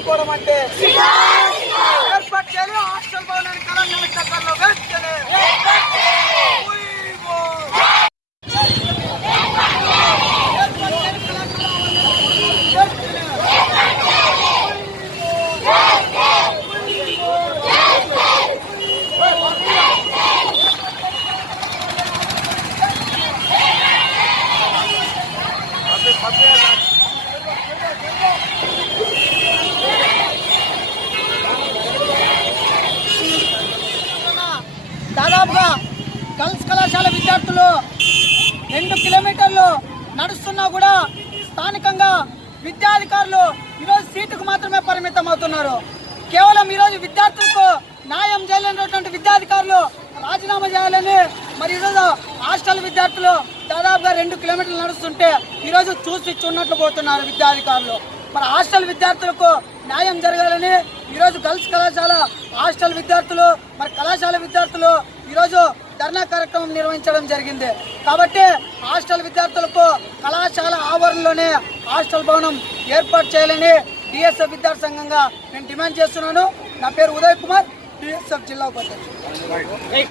చేయకపోవడం అంటే ఏర్పాటు చేయాలి హాస్టల్ భవనాన్ని తెలంగాణ చట్టాల్లో వెంటనే దాదాపుగా గర్ల్స్ కళాశాల విద్యార్థులు 2 కిలోమీటర్లు నడుస్తున్నా కూడా స్థానికంగా విద్యాధికారులు ఈరోజు సీటుకు మాత్రమే పరిమితం అవుతున్నారు. కేవలం ఈరోజు విద్యార్థులకు న్యాయం చేయలేనటువంటి విద్యాధికారులు రాజీనామా చేయాలని మరి ఈరోజు హాస్టల్ విద్యార్థులు దాదాపుగా 2 కిలోమీటర్లు నడుస్తుంటే ఈరోజు చూసి చూన్నట్లు పోతున్నారు విద్యాధికారులు. మరి హాస్టల్ విద్యార్థులకు న్యాయం జరగాలని ఈరోజు గర్ల్స్ కళాశాల హాస్టల్ విద్యార్థులు మరి కళాశాల విద్యార్థులు ఈరోజు ధర్నా కార్యక్రమం నిర్వహించడం జరిగింది. కాబట్టి హాస్టల్ విద్యార్థులకు కళాశాల ఆవరణలోనే హాస్టల్ భవనం ఏర్పాటు చేయాలని డిఎస్ఎఫ్ విద్యార్థి సంఘంగా నేను డిమాండ్ చేస్తున్నాను. నా పేరు ఉదయ్ కుమార్, డిఎస్ఎఫ్ జిల్లా ఉపాధ్యక్షుడు.